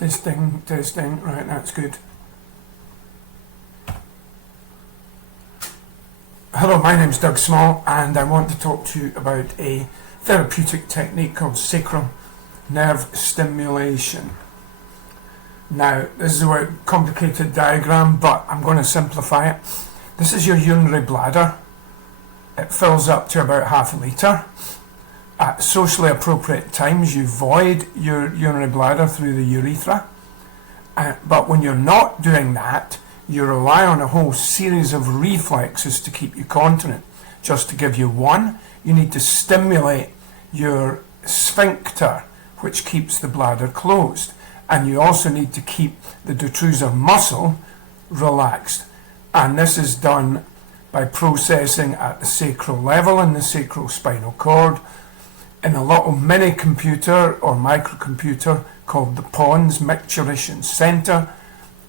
Testing, testing. Right, that's good. Hello, my name's Doug Small, and I want to talk to you about a therapeutic technique called sacral nerve stimulation. Now, this is a complicated diagram, but I'm going to simplify it. This is your urinary bladder. It fills up to about half a litre. At socially appropriate times, you void your urinary bladder through the urethra. But when you're not doing that, you rely on a whole series of reflexes to keep you continent. Just to give you one, you need to stimulate your sphincter, which keeps the bladder closed. And you also need to keep the detrusor muscle relaxed. And this is done by processing at the sacral level in the sacrospinal cord, in a little mini computer or microcomputer called the Pons Micturition Center.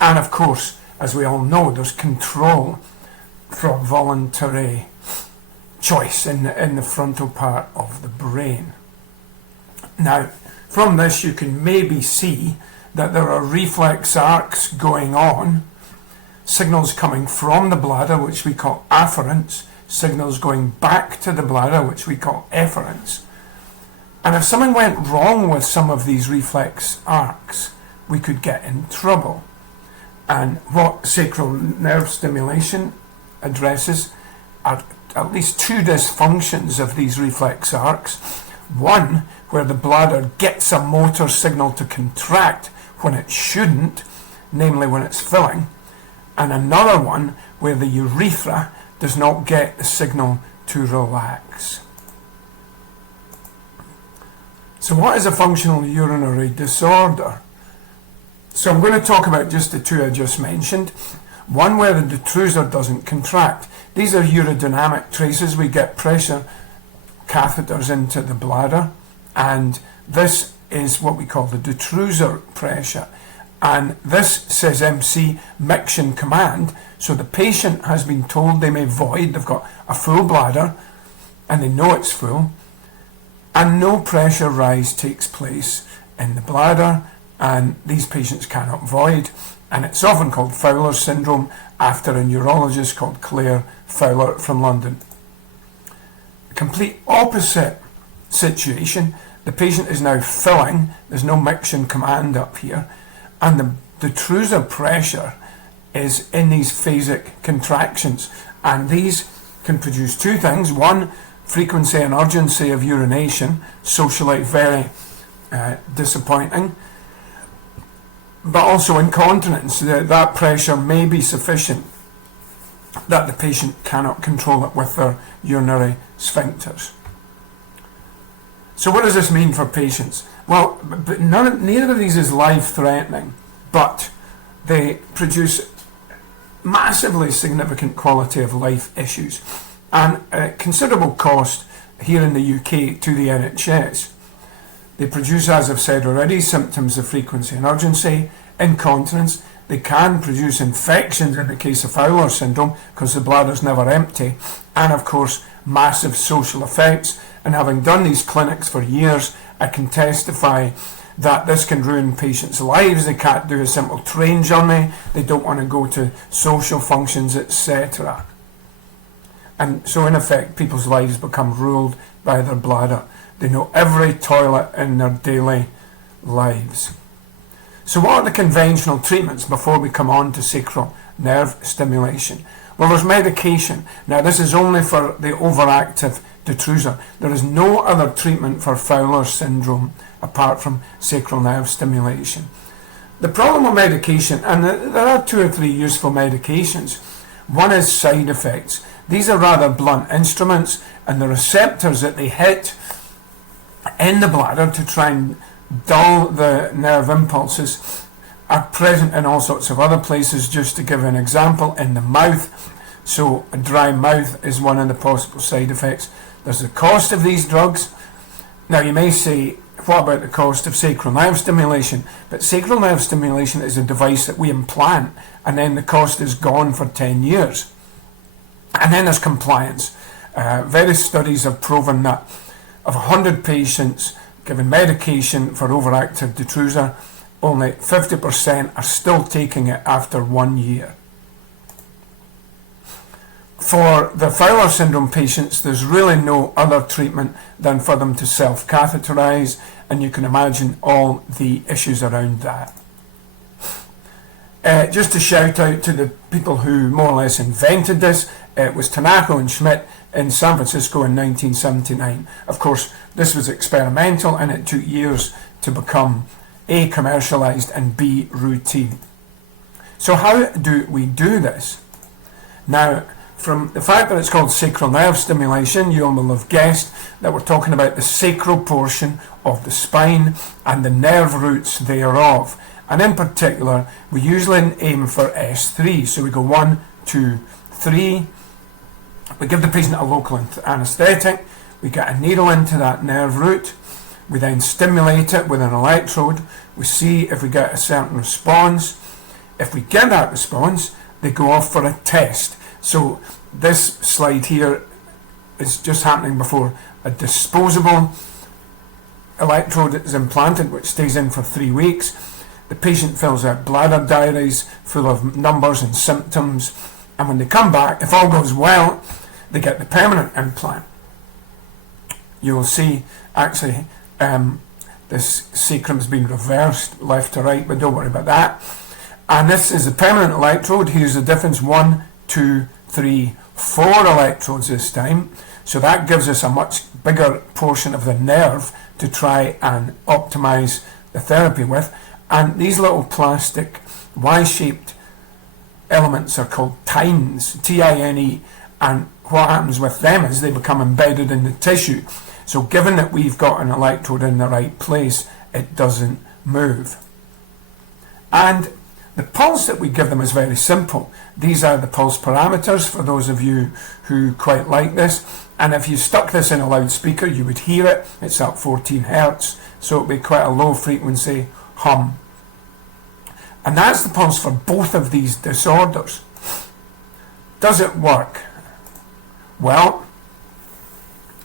And of course, as we all know, there's control from voluntary choice in the frontal part of the brain. Now, from this you can maybe see that there are reflex arcs going on, signals coming from the bladder, which we call afferents, signals going back to the bladder, which we call efferents. And if something went wrong with some of these reflex arcs, we could get in trouble. And what sacral nerve stimulation addresses are at least two dysfunctions of these reflex arcs. One, where the bladder gets a motor signal to contract when it shouldn't, namely when it's filling. And another one, where the urethra does not get the signal to relax. So what is a functional urinary disorder? So I'm going to talk about just the two I just mentioned. One where the detrusor doesn't contract. These are urodynamic traces. We get pressure catheters into the bladder, and this is what we call the detrusor pressure. And this says MC Miction command. So the patient has been told they may void. They've got a full bladder and they know it's full, and no pressure rise takes place in the bladder, and these patients cannot void. And it's often called Fowler syndrome, after a neurologist called Claire Fowler from London. The complete opposite situation, the patient is now filling, there's no Miction command up here, and the detrusor pressure is in these phasic contractions, and these can produce two things. One, frequency and urgency of urination, socially very disappointing, but also incontinence. That pressure may be sufficient that the patient cannot control it with their urinary sphincters. So what does this mean for patients? Well, neither of these is life-threatening, but they produce massively significant quality of life issues and considerable cost here in the UK to the NHS. They produce, as I've said already, symptoms of frequency and urgency, incontinence. They can produce infections in the case of Fowler syndrome because the bladder's never empty, and of course massive social effects. And having done these clinics for years, I can testify that this can ruin patients' lives. They can't do a simple train journey, they don't want to go to social functions, etc. And so in effect, people's lives become ruled by their bladder. They know every toilet in their daily lives. So what are the conventional treatments before we come on to sacral nerve stimulation? Well, there's medication. Now, this is only for the overactive detrusor. There is no other treatment for Fowler syndrome apart from sacral nerve stimulation. The problem with medication, and there are 2 or 3 useful medications. One is side effects. These are rather blunt instruments, and the receptors that they hit in the bladder to try and dull the nerve impulses are present in all sorts of other places. Just to give an example, in the mouth. So a dry mouth is one of the possible side effects. There's the cost of these drugs. Now you may say, what about the cost of sacral nerve stimulation? But sacral nerve stimulation is a device that we implant, and then the cost is gone for 10 years. And then there's compliance. Various studies have proven that of 100 patients given medication for overactive detrusor, only 50% are still taking it after 1 year. For the Fowler syndrome patients, there's really no other treatment than for them to self-catheterize, and you can imagine all the issues around that. Just a shout out to the people who more or less invented this. It was Tanaka and Schmidt in San Francisco in 1979. Of course, this was experimental, and it took years to become A, commercialized, and B, routine. So how do we do this? Now, from the fact that it's called sacral nerve stimulation, you will have guessed that we're talking about the sacral portion of the spine and the nerve roots thereof. And in particular, we usually aim for S3. So we go 1, 2, 3. We give the patient a local anaesthetic. We get a needle into that nerve root. We then stimulate it with an electrode. We see if we get a certain response. If we get that response, they go off for a test. So this slide here is just happening before a disposable electrode is implanted, which stays in for 3 weeks. The patient fills out bladder diaries full of numbers and symptoms, and when they come back, if all goes well, they get the permanent implant. You will see actually this sacrum has been reversed left to right, but don't worry about that. And this is the permanent electrode. Here's the difference: 1, 2, 3, 4 electrodes this time. So that gives us a much bigger portion of the nerve to try and optimize the therapy with. And these little plastic Y-shaped elements are called tines, T-I-N-E, and what happens with them is they become embedded in the tissue. So given that we've got an electrode in the right place, it doesn't move. And the pulse that we give them is very simple. These are the pulse parameters for those of you who quite like this. And if you stuck this in a loudspeaker, you would hear it. It's at 14 Hertz, so it would be quite a low frequency hum. And that's the pulse for both of these disorders. Does it work? Well,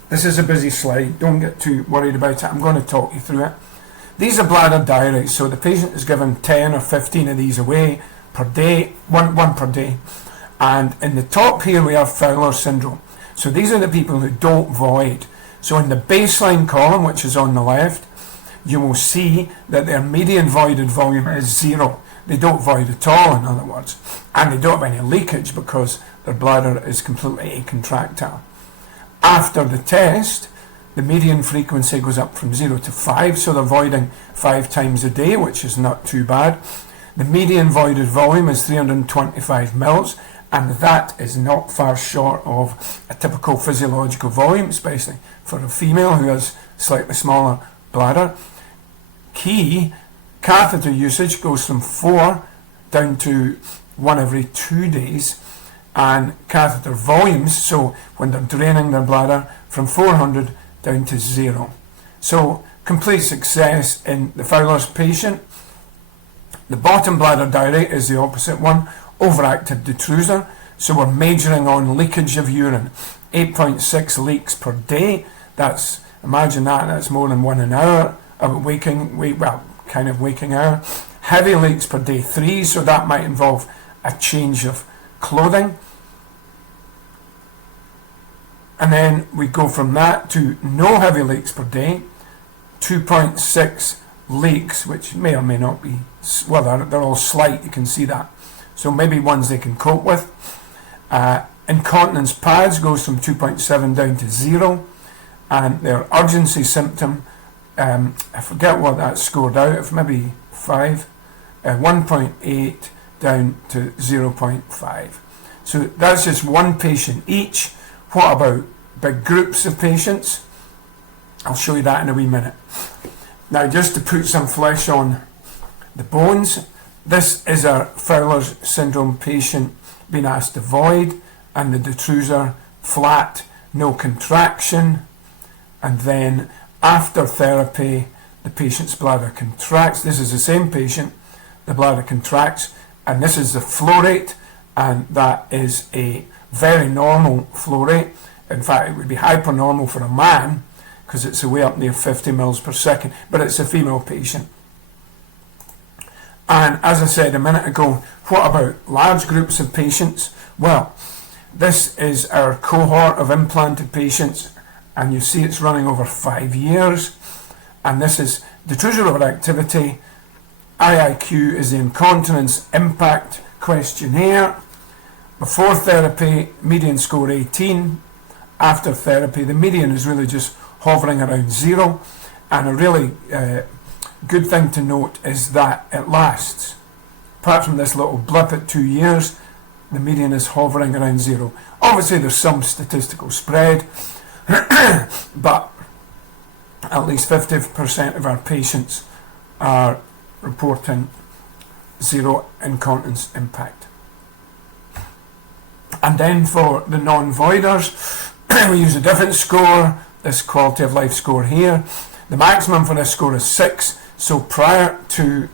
this is a busy slide. Don't get too worried about it. I'm going to talk you through it. These are bladder diaries, so the patient is given 10 or 15 of these away per day, one per day. And in the top here we have Fowler syndrome. So these are the people who don't void. So in the baseline column, which is on the left, you will see that their median voided volume is 0. They don't void at all, in other words. And they don't have any leakage because their bladder is completely acontractile. After the test, the median frequency goes up from 0 to 5, so they're voiding 5 times a day, which is not too bad. The median voided volume is 325 mils, and that is not far short of a typical physiological volume, especially for a female who has slightly smaller bladder. Key catheter usage goes from 4 down to 1 every 2 days, and catheter volumes, so when they're draining their bladder, from 400 down to 0. So complete success in the Fowler's patient. The bottom bladder diary is the opposite one, overactive detrusor. So we're majoring on leakage of urine, 8.6 leaks per day. Imagine that's more than 1 an hour of waking hour. Heavy leaks per day 3, so that might involve a change of clothing. And then we go from that to no heavy leaks per day, 2.6 leaks, which may or may not be, well, they're all slight, you can see that. So maybe ones they can cope with. Incontinence pads goes from 2.7 down to 0. And their urgency symptom, I forget what that scored out of, maybe 5, 1.8 down to 0.5. So that's just one patient each. What about big groups of patients? I'll show you that in a wee minute. Now, just to put some flesh on the bones, this is our Fowler's syndrome patient being asked to void, and the detrusor flat, no contraction, and then after therapy the patient's bladder contracts. This is the same patient, the bladder contracts, and this is the flow rate, and that is a very normal flow rate. In fact, it would be hypernormal for a man because it's way up near 50 mils per second, but it's a female patient. And as I said a minute ago, what about large groups of patients? Well, this is our cohort of implanted patients, and you see it's running over 5 years. And this is detrusor overactivity. IIQ is the incontinence impact questionnaire. Before therapy, median score 18. After therapy, the median is really just hovering around 0. And a really good thing to note is that it lasts. Apart from this little blip at 2 years, the median is hovering around 0. Obviously there's some statistical spread, but at least 50% of our patients are reporting 0 incontinence impact. And then for the non-voiders, we use a different score, this quality of life score here. The maximum for this score is 6, so prior to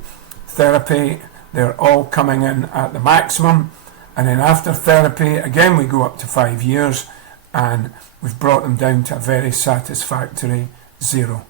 therapy they're all coming in at the maximum, and then after therapy again we go up to 5 years and we've brought them down to a very satisfactory 0.